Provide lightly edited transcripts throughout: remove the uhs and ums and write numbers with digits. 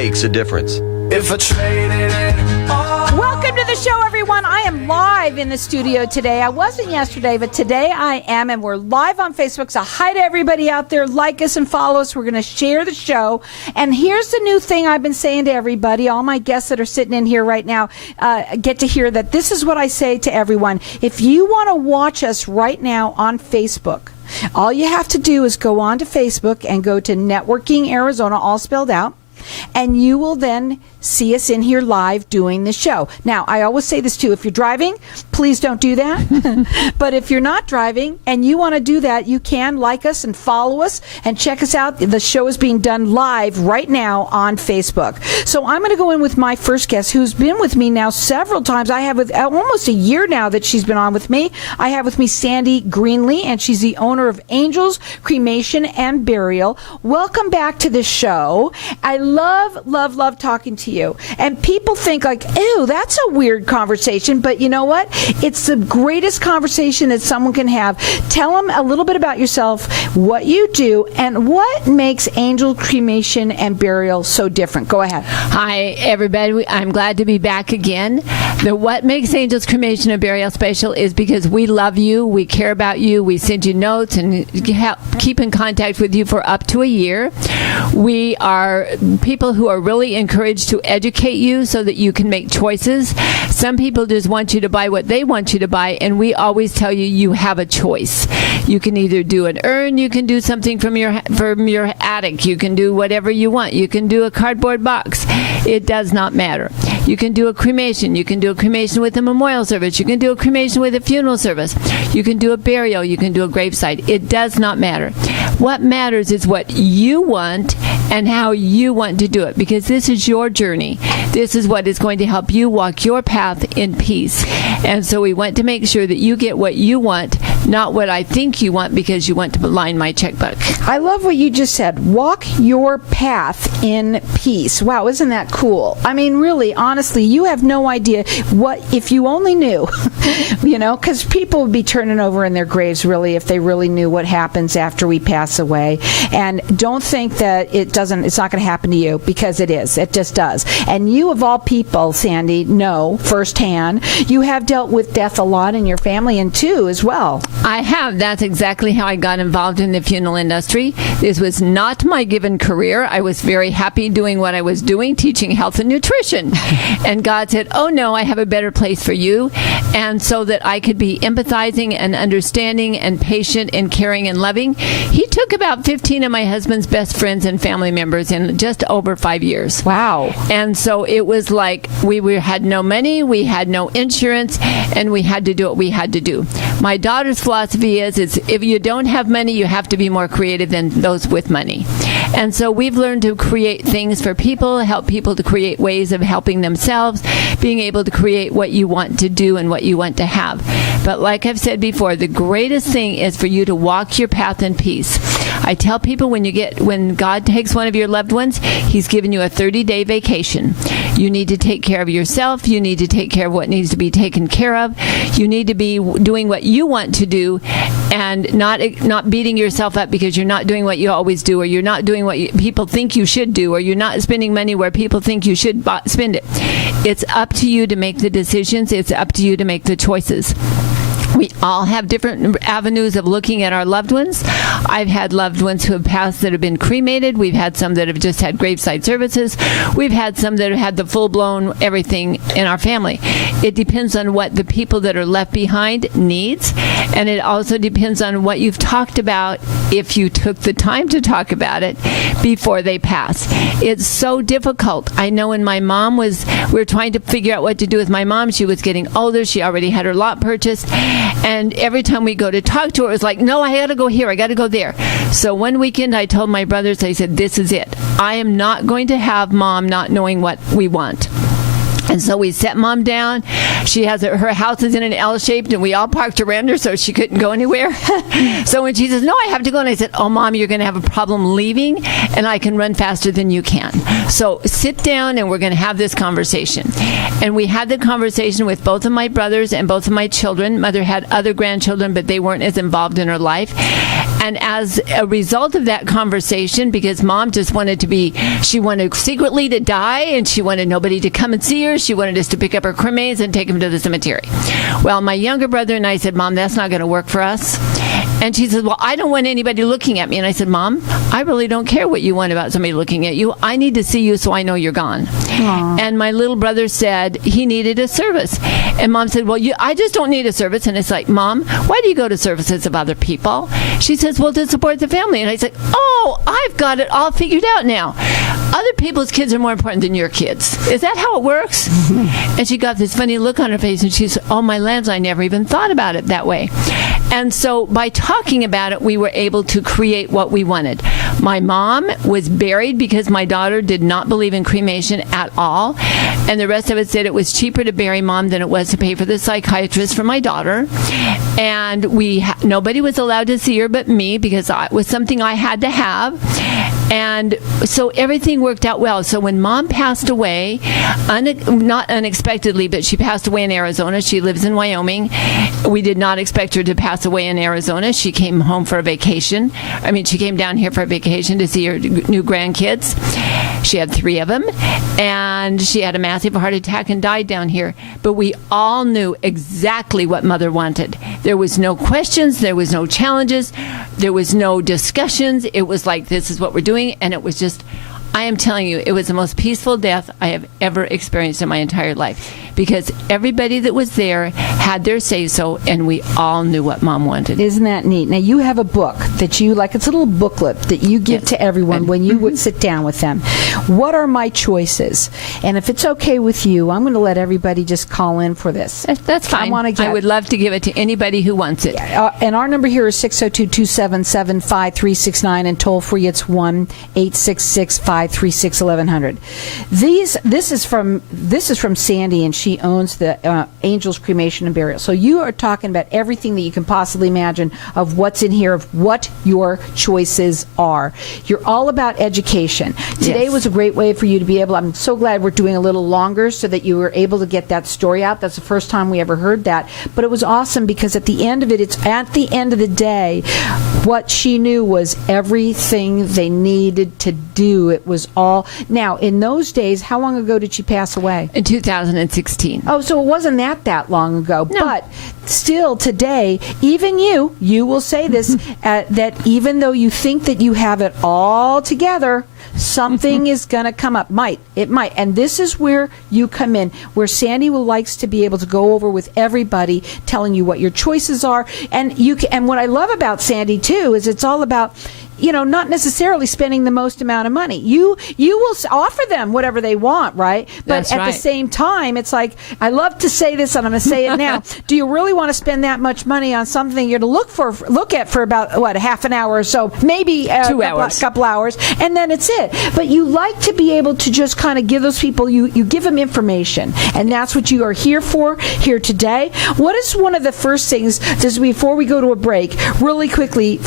makes a difference. If I traded it all. Welcome to the show, everyone. I am live in the studio today. I wasn't yesterday, but today I am, and we're live on Facebook. So hi to everybody out there. Like us and follow us. We're going to share the show. And here's the new thing I've been saying to everybody. All my guests that are sitting in here right now get to hear that this is what I say to everyone. If you want to watch us right now on Facebook, all you have to do is go on to Facebook and go to Networking Arizona, all spelled out. And you will then see us in here live doing the show. Now, I always say this too. If you're driving, please don't do that. But if you're not driving and you want to do that, you can like us and follow us and check us out. The show is being done live right now on Facebook. So I'm going to go in with my first guest, who's been with me now several times. I have with almost a year now that she's been on with me. I have with me Sandy Greenlee, and she's the owner of Angels Cremation and Burial. Welcome back to the show. I love talking to you. And people think like, ew, that's a weird conversation. But you know what? It's the greatest conversation that someone can have. Tell them a little bit about yourself, what you do, and what makes Angel Cremation and Burial so different. Go ahead. Hi, everybody. I'm glad to be back again. What makes Angels Cremation and Burial special is because we love you, we care about you, we send you notes and keep in contact with you for up to a year. We are people who are really encouraged to educate you so that you can make choices. Some people just want you to buy what they want you to buy, and we always tell you you have a choice. You can either do an urn, you can do something from your attic, you can do whatever you want. You can do a cardboard box. It does not matter. You can do a cremation. You can do a cremation with a memorial service. You can do a cremation with a funeral service. You can do a burial. You can do a gravesite. It does not matter. What matters is what you want and how you want to do it, because this is your journey. This is what is going to help you walk your path in peace. And so we want to make sure that you get what you want, not what I think you want because you want to line my checkbook. I love what you just said. Walk your path in peace. Wow, isn't that cool? I mean, really, honestly, you have no idea what, if you only knew, because people would be turning over in their graves, really, if they really knew what happens after we pass away. And don't think that it's not going to happen to you, because it is. It just does. And you, of all people, Sandy, know firsthand, you have dealt with death a lot in your family and too as well. I have. That's exactly how I got involved in the funeral industry. This was not my given career. I was very happy doing what I was doing, teaching health and nutrition. And God said, oh no, I have a better place for you. And so that I could be empathizing and understanding and patient and caring and loving, He took about 15 of my husband's best friends and family members in just over 5 years. Wow. And so it was like we had no money, we had no insurance, and we had to do what we had to do. My daughter's philosophy is if you don't have money, you have to be more creative than those with money. And so we've learned to create things for people, help people to create ways of helping themselves, being able to create what you want to do and what you want to have. But like I've said before, the greatest thing is for you to walk your path in peace. I tell people when God takes one of your loved ones, He's given you a 30-day vacation. You need to take care of yourself. You need to take care of what needs to be taken care of. You need to be doing what you want to do and not beating yourself up because you're not doing what you always do, or you're not doing what people think you should do, or you're not spending money where people think you should spend it. It's up to you to make the decisions. It's up to you to make the choices. We all have different avenues of looking at our loved ones. I've had loved ones who have passed that have been cremated. We've had some that have just had graveside services. We've had some that have had the full-blown everything in our family. It depends on what the people that are left behind needs, and it also depends on what you've talked about, if you took the time to talk about it before they pass. It's so difficult. I know when my mom we were trying to figure out what to do with my mom. She was getting older. She already had her lot purchased. And every time we go to talk to her, it was like, no, I got to go here. I got to go there. So one weekend I told my brothers, I said, this is it. I am not going to have Mom not knowing what we want. And so we set Mom down. She has her house is in an L-shaped, and we all parked around her so she couldn't go anywhere. So when she says, no, I have to go, and I said, oh, Mom, you're going to have a problem leaving, and I can run faster than you can. So sit down, and we're going to have this conversation. And we had the conversation with both of my brothers and both of my children. Mother had other grandchildren, but they weren't as involved in her life. And as a result of that conversation, because Mom just she wanted secretly to die, and she wanted nobody to come and see her. She wanted us to pick up her cremains and take them to the cemetery. Well, my younger brother and I said, Mom, that's not going to work for us. And she said, well, I don't want anybody looking at me. And I said, Mom, I really don't care what you want about somebody looking at you. I need to see you so I know you're gone. Aww. And my little brother said he needed a service. And Mom said, well, I just don't need a service. And it's like, Mom, why do you go to services of other people? She says, well, to support the family. And I said, oh, I've got it all figured out now. Other people's kids are more important than your kids. Is that how it works? And she got this funny look on her face, and she said, oh, my lands, I never even thought about it that way. And so by talking about it, we were able to create what we wanted. My mom was buried because my daughter did not believe in cremation at all. And the rest of us said it was cheaper to bury Mom than it was to pay for the psychiatrist for my daughter. And nobody was allowed to see her but me, because it was something I had to have. And so everything worked out well. So when Mom passed away, not unexpectedly, but she passed away in Arizona. She lives in Wyoming. We did not expect her to pass away in Arizona. She came home for a vacation. She came down here for a vacation to see her new grandkids. She had 3 of them, and she had a massive heart attack and died down here. But we all knew exactly what Mother wanted. There was no questions. There was no challenges. There was no discussions. It was like, this is what we're doing. And it was just, I am telling you, it was the most peaceful death I have ever experienced in my entire life, because everybody that was there had their say-so, and we all knew what Mom wanted. Isn't that neat? Now, you have a book that you, like, it's a little booklet that you give to everyone when you would sit down with them. What are my choices? And if it's okay with you, I'm going to let everybody just call in for this. That's fine. I would love to give it to anybody who wants it. And our number here is 602-277-5369, and toll free it's 1-866-536-1100. This is from Sandy, and she owns the Angels Cremation and Burial. So you are talking about everything that you can possibly imagine of what's in here, of what your choices are. You're all about education. Today was a great way for you to be able, I'm so glad we're doing a little longer so that you were able to get that story out. That's the first time we ever heard that. But it was awesome, because at the end of it, it's at the end of the day, what she knew was everything they needed to do. It was all. Now, in those days, how long ago did she pass away? In 2016. Oh, so it wasn't that long ago. No. But still today, even you will say this, that even though you think that you have it all together, something is going to come up. It might. And this is where you come in, where Sandy likes to be able to go over with everybody, telling you what your choices are. And what I love about Sandy, too, is it's all about, not necessarily spending the most amount of money. You will offer them whatever they want, right? But That's at the same time, it's like, I love to say this, and I'm going to say it now. Do you really want to spend that much money on something you're going to look at for about, half an hour or so, maybe 2 hours, couple hours, and then it's it. But you like to be able to just kind of give those people, you give them information, and that's what you are here for here today. What is one of the first things, just before we go to a break, really quickly,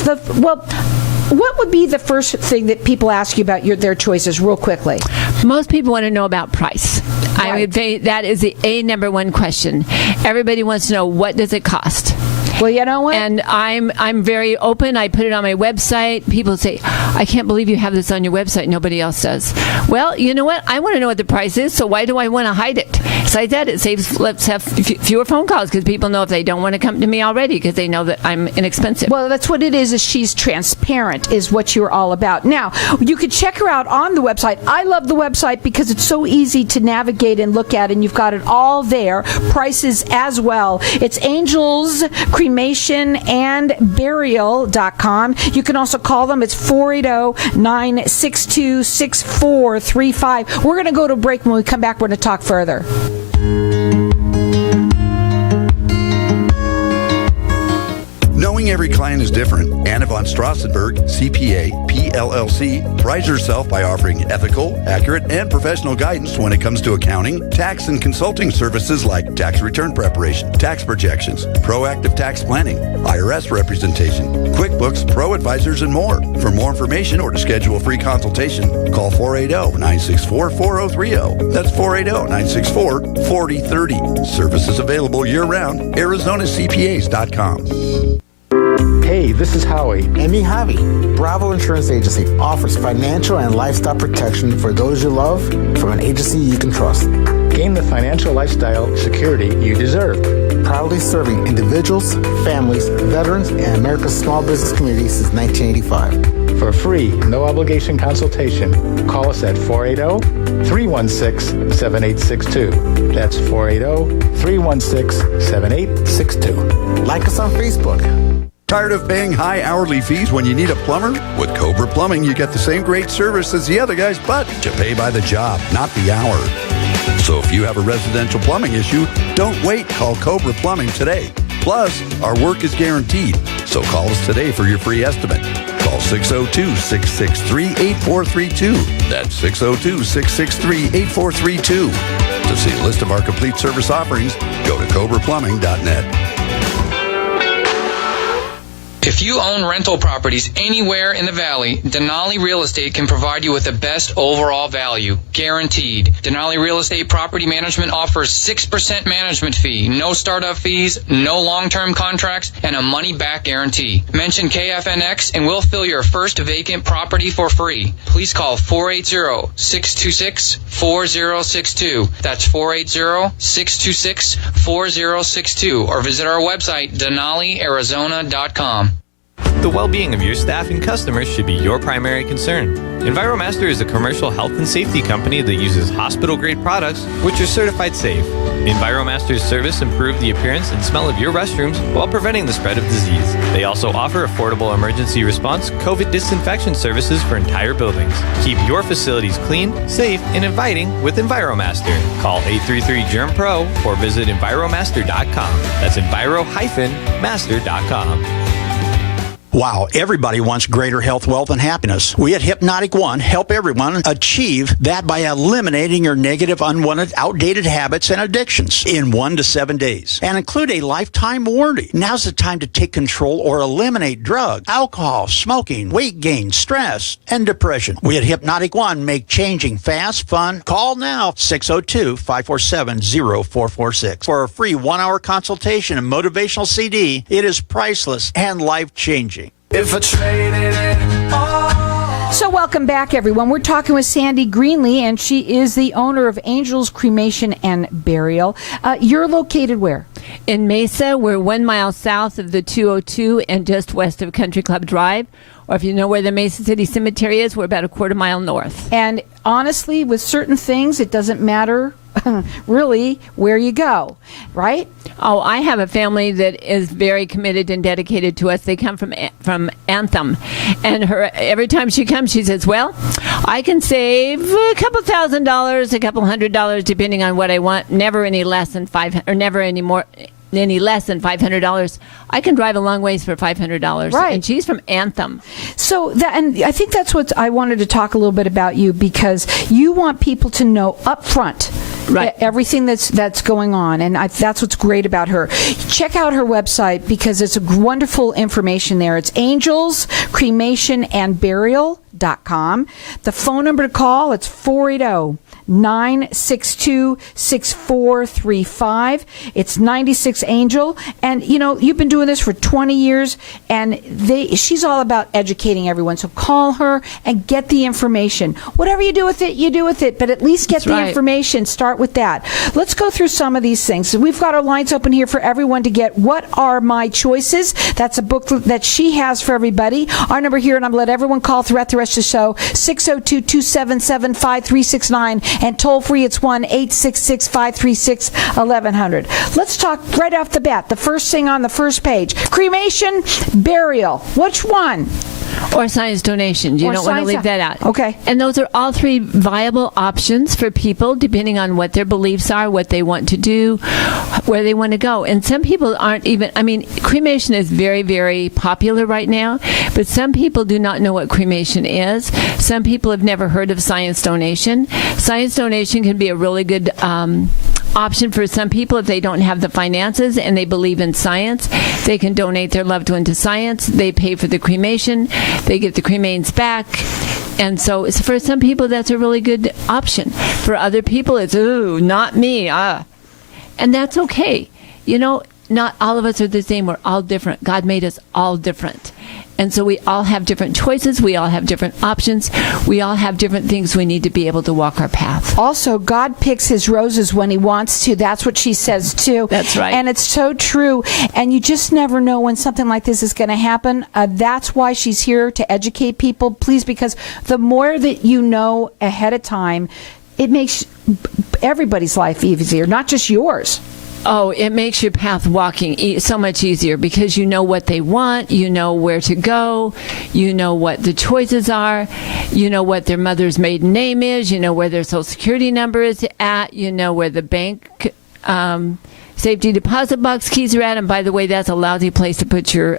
what would be the first thing that people ask you about their choices real quickly? Most people want to know about price. Right. I would say that is the number one question. Everybody wants to know, what does it cost? Well, you know what? And I'm very open. I put it on my website. People say, I can't believe you have this on your website. Nobody else does. Well, you know what? I want to know what the price is, so why do I want to hide it? Besides that, it saves, let's have fewer phone calls, because people know if they don't want to come to me already, because they know that I'm inexpensive. Well, that's what it is she's transparent, is what you're all about. Now, you could check her out on the website. I love the website because it's so easy to navigate and look at, and you've got it all there. Prices as well. It's Angels Cremation and Burial.com. You can also call them. It's 480-962-6435. We're going to go to a break. When we come back, we're going to talk further. Knowing every client is different, Anna von Strassenberg, CPA, PLLC, prides herself by offering ethical, accurate, and professional guidance when it comes to accounting, tax, and consulting services like tax return preparation, tax projections, proactive tax planning, IRS representation, QuickBooks, Pro Advisors, and more. For more information or to schedule a free consultation, call 480-964-4030. That's 480-964-4030. Services available year-round. ArizonaCPAs.com. Hey, this is Howie. And me, Javi. Bravo Insurance Agency offers financial and lifestyle protection for those you love from an agency you can trust. Gain the financial lifestyle security you deserve. Proudly serving individuals, families, veterans, and America's small business community since 1985. For a free, no-obligation consultation, call us at 480-316-7862. That's 480-316-7862. Like us on Facebook. Tired of paying high hourly fees when you need a plumber? With Cobra Plumbing, you get the same great service as the other guys, but you pay by the job, not the hour. So if you have a residential plumbing issue, don't wait. Call Cobra Plumbing today. Plus, our work is guaranteed. So call us today for your free estimate. Call 602-663-8432. That's 602-663-8432. To see a list of our complete service offerings, go to cobraplumbing.net. If you own rental properties anywhere in the Valley, Denali Real Estate can provide you with the best overall value, guaranteed. Denali Real Estate Property Management offers 6% management fee, no startup fees, no long-term contracts, and a money-back guarantee. Mention KFNX and we'll fill your first vacant property for free. Please call 480-626-4062. That's 480-626-4062, or visit our website, DenaliArizona.com. The well-being of your staff and customers should be your primary concern. EnviroMaster is a commercial health and safety company that uses hospital-grade products, which are certified safe. EnviroMaster's service improves the appearance and smell of your restrooms while preventing the spread of disease. They also offer affordable emergency response COVID disinfection services for entire buildings. Keep your facilities clean, safe, and inviting with EnviroMaster. Call 833-GERM-PRO or visit EnviroMaster.com. That's Enviro-Master.com. Wow, everybody wants greater health, wealth, and happiness. We at Hypnotic One help everyone achieve that by eliminating your negative, unwanted, outdated habits and addictions in 1 to 7 days and include a lifetime warranty. Now's the time to take control or eliminate drugs, alcohol, smoking, weight gain, stress, and depression. We at Hypnotic One make changing fast, fun. Call now, 602-547-0446 for a free 1-hour consultation and motivational CD. It is priceless and life-changing. If I traded it all. So welcome back, everyone. We're talking with Sandy Greenlee, and she is the owner of Angels Cremation and Burial. You're located where? In Mesa. We're 1 mile south of the 202 and just west of Country Club Drive. Or if you know where the Mesa City Cemetery is, we're about a quarter mile north. And honestly, with certain things, it doesn't matter really where you go, right? Oh, I have a family that is very committed and dedicated to us. They come from Anthem, and every time she comes, she says, "Well, I can save a couple $1,000, a couple $100, depending on what I want. Never any less than any less than $500. I can drive a long ways for $500." Right. And she's from Anthem. So and I think that's what I wanted to talk a little bit about you, because you want people to know up front. Right. Everything that's going on, and that's what's great about her. Check out her website because it's wonderful information there. It's Angels Cremation and Burial.com. The phone number to call, it's 480-962-6435. It's 96 Angel, and you've been doing this for 20 years, and she's all about educating everyone. So call her and get the information. Whatever you do with it, you do with it, but at least get the information. Start with that. Let's go through some of these things. We've got our lines open here for everyone to get What Are My Choices? That's a book that she has for everybody. Our number here, and I'm going to let everyone call throughout the rest of the show, 602-277-5369, and toll free, it's 1-866-536-1100. Let's talk right off the bat. The first thing on the first page, cremation, burial. Which one? Or science donations. You don't want to leave that out. Okay. And those are all three viable options for people, depending on what their beliefs are, what they want to do, where they want to go. And some people aren't even, cremation is very, very popular right now, but some people do not know what cremation is. Some people have never heard of science donation. Science donation can be a really good option for some people if they don't have the finances and they believe in science. They can donate their loved one to science. They pay for the cremation. They get the cremains back. And so for some people, that's a really good option. For other people, it's, ooh, not me. And that's okay. not all of us are the same. We're all different. God made us all different. And so we all have different choices. We all have different options. We all have different things we need to be able to walk our path. Also, God picks his roses when he wants to. That's what she says, too. That's right. And it's so true. And you just never know when something like this is going to happen. That's why she's here, to educate people, please, because the more that you know ahead of time, it makes everybody's life easier, not just yours. Oh, it makes your path walking so much easier because you know what they want, you know where to go, you know what the choices are, you know what their mother's maiden name is, you know where their social security number is at, you know where the bank safety deposit box keys are at. And by the way, that's a lousy place to put your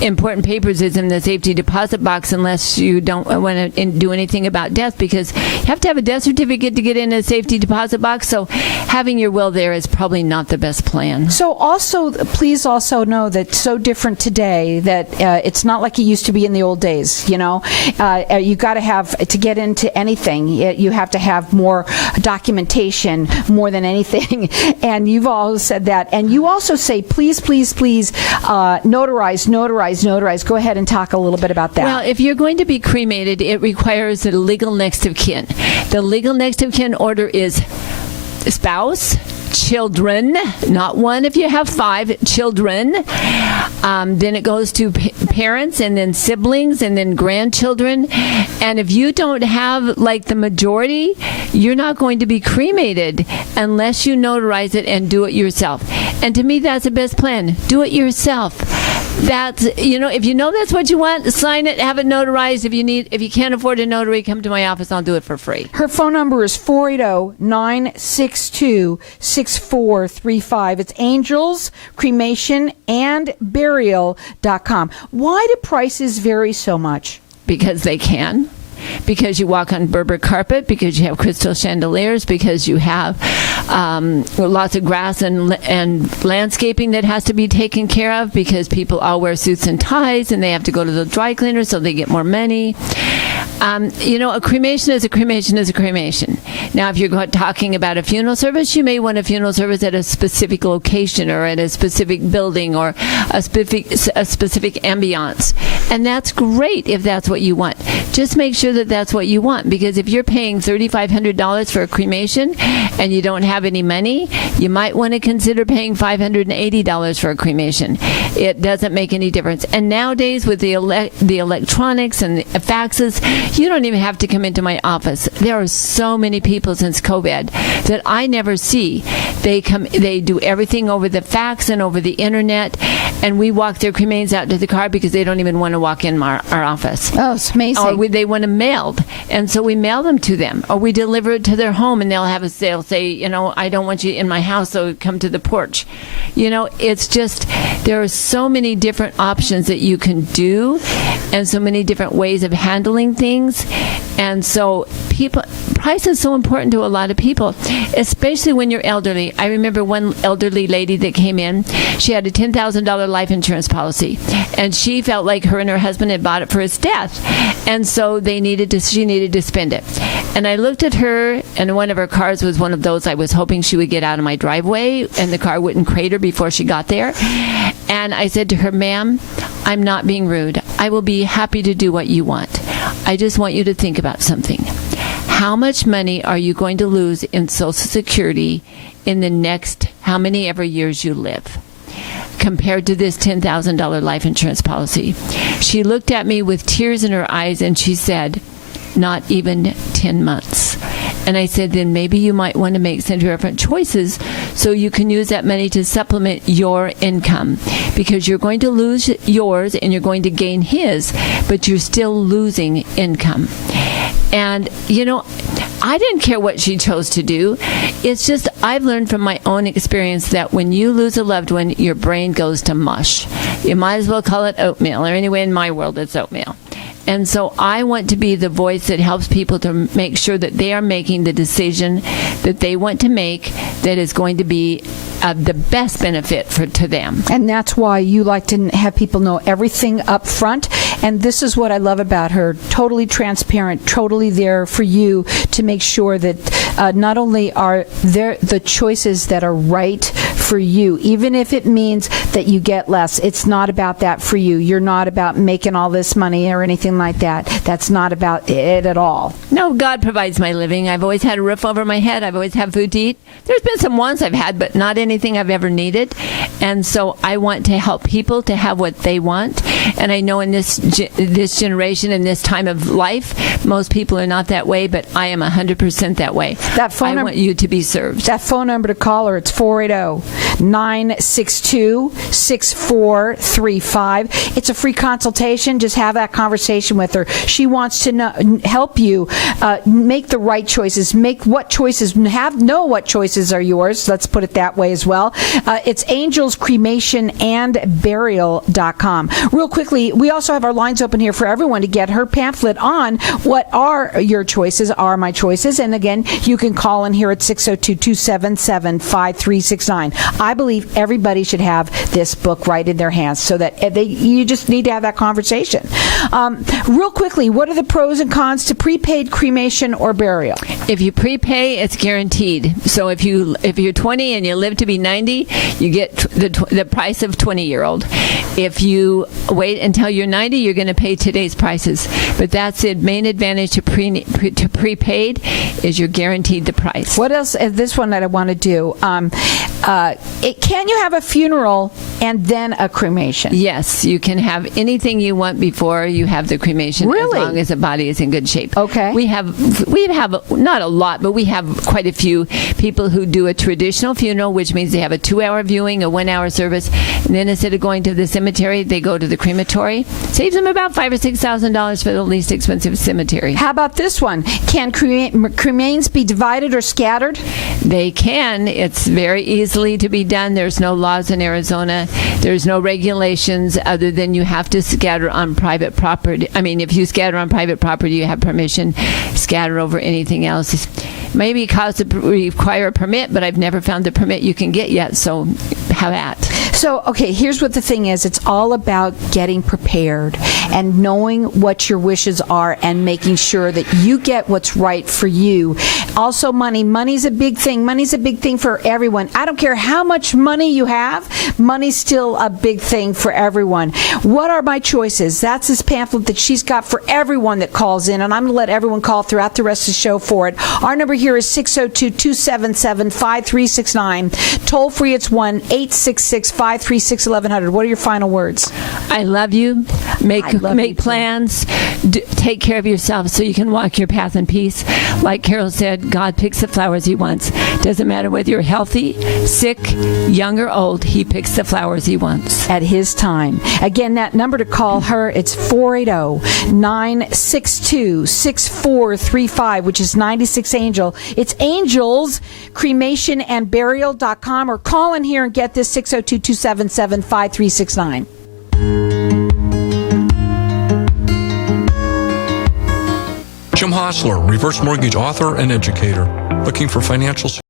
important papers is in the safety deposit box unless you don't want to do anything about death, because you have to have a death certificate to get in a safety deposit box. So having your will there is probably not the best plan. So also, please also know that it's so different today that it's not like it used to be in the old days. You know, you got to have, to get into anything, you have to have more documentation more than anything. And you've all said that. And you also say, please, please, please, notarize. Go ahead and talk a little bit about that. Well, if you're going to be cremated, it requires a legal next of kin. The legal next of kin order is spouse, children, not one if you have 5 children. Then it goes to parents, and then siblings, and then grandchildren. And if you don't have like the majority, you're not going to be cremated unless you notarize it and do it yourself. And to me, that's the best plan. Do it yourself. That's, if you know that's what you want, sign it, have it notarized. If you can't afford a notary, come to my office. I'll do it for free. Her phone number is 480-962-6435. It's Angels Cremation and Burial.com. Why do prices vary so much? Because they can. Because you walk on Berber carpet, because you have crystal chandeliers, because you have lots of grass and landscaping that has to be taken care of, because people all wear suits and ties and they have to go to the dry cleaner so they get more money. A cremation is a cremation is a cremation. Now, if you're talking about a funeral service, you may want a funeral service at a specific location or at a specific building or a specific ambiance. And that's great if that's what you want. Just make sure that that's what you want, because if you're paying $3,500 for a cremation and you don't have any money, you might want to consider paying $580 for a cremation. It doesn't make any difference. And nowadays with the electronics and the faxes, you don't even have to come into my office. There are so many people since COVID that I never see. They do everything over the fax and over the internet, and we walk their cremains out to the car because they don't even want to walk in our office. Oh, it's amazing. Or they want them mailed, and so we mail them to them, or we deliver it to their home, and they'll say, I don't want you in my house, so come to the porch. It's just, there are so many different options that you can do, and so many different ways of handling things. And so price is so important to a lot of people, especially when you're elderly. I remember one elderly lady that came in. She had a $10,000 life insurance policy, and she felt like her and her husband had bought it for his death, and so she needed to spend it. And I looked at her, and one of her cars was one of those I was hoping she would get out of my driveway and the car wouldn't crater before she got there. And I said to her, "Ma'am, I'm not being rude. I will be happy to do what you want. I just want you to think about something. How much money are you going to lose in Social Security in the next how many ever years you live, compared to this $10,000 life insurance policy?" She looked at me with tears in her eyes and she said, "Not even 10 months. And I said, then maybe you might want to make some different choices so you can use that money to supplement your income, because you're going to lose yours and you're going to gain his, but you're still losing income." And, I didn't care what she chose to do. It's just I've learned from my own experience that when you lose a loved one, your brain goes to mush. You might as well call it oatmeal, or anyway, in my world, it's oatmeal. And so I want to be the voice that helps people to make sure that they are making the decision that they want to make that is going to be the best benefit to them. And that's why you like to have people know everything up front. And this is what I love about her. Totally transparent, totally there for you to make sure that not only are there the choices that are right for you, even if it means that you get less. It's not about that for you. You're not about making all this money or anything like that. That's not about it at all. No, God provides my living. I've always had a roof over my head. I've always had food to eat. There's been some wants I've had, but not anything I've ever needed. And so I want to help people to have what they want. And I know in this generation, in this time of life, most people are not that way, but I am 100% that way. That phone I want you to be served. That phone number to call her, it's 480-962-6435. It's a free consultation. Just have that conversation with her. She wants to help you make the right choices, know what choices are yours. Let's put it that way as well. It's Angels Cremation and Burial.com. Real quickly, we also have our lines open here for everyone to get her pamphlet on what are your choices, are my choices. And again, you can call in here at 602-277-5369. I believe everybody should have this book right in their hands so that you just need to have that conversation. Real quickly, what are the pros and cons to prepaid cremation or burial? If you prepay, it's guaranteed. So if you're 20 and you live to be 90, you get the price of 20-year-old. If you wait until you're 90, you're going to pay today's prices. But that's the main advantage to prepaid is you're guaranteed the price. What else is this one that I want to do? Can you have a funeral and then a cremation? Yes, you can have anything you want before you have the cremation. Really? As long as the body is in good shape. Okay. We have not a lot, but we have quite a few people who do a traditional funeral, which means they have a 2-hour viewing, a 1-hour service, and then instead of going to the cemetery, they go to the crematory. Saves them about $5,000 or $6,000 for the least expensive cemetery. How about this one? Can cremains be divided or scattered? They can. It's very easily to be done. There's no laws in Arizona. There's no regulations other than you have to scatter on private property. I mean, if you scatter on private property, you have permission. Scatter over anything else maybe require a permit, but I've never found the permit you can get yet, so have at. So, okay, here's what the thing is. It's all about getting prepared and knowing what your wishes are and making sure that you get what's right for you. Also, money. Money's a big thing. Money's a big thing for everyone. I don't care how much money you have. Money's still a big thing for everyone. What are my choices? That's this pamphlet that she's got for everyone that calls in, and I'm going to let everyone call throughout the rest of the show for it. Our number here is 602-277-5369. Toll free, it's 1-866-536-1100. What are your final words? I love you. Make plans. Take care of yourself so you can walk your path in peace. Like Carol said, God picks the flowers he wants. Doesn't matter whether you're healthy, sick, young, or old. He picks the flowers he wants. At his time. Again, that number to call her, it's 480-962-6435, which is 96 Angel. It's Angels Cremation and Burial.com, or call in here and get this 602-277-5369. Jim Hostler, reverse mortgage author and educator. Looking for financial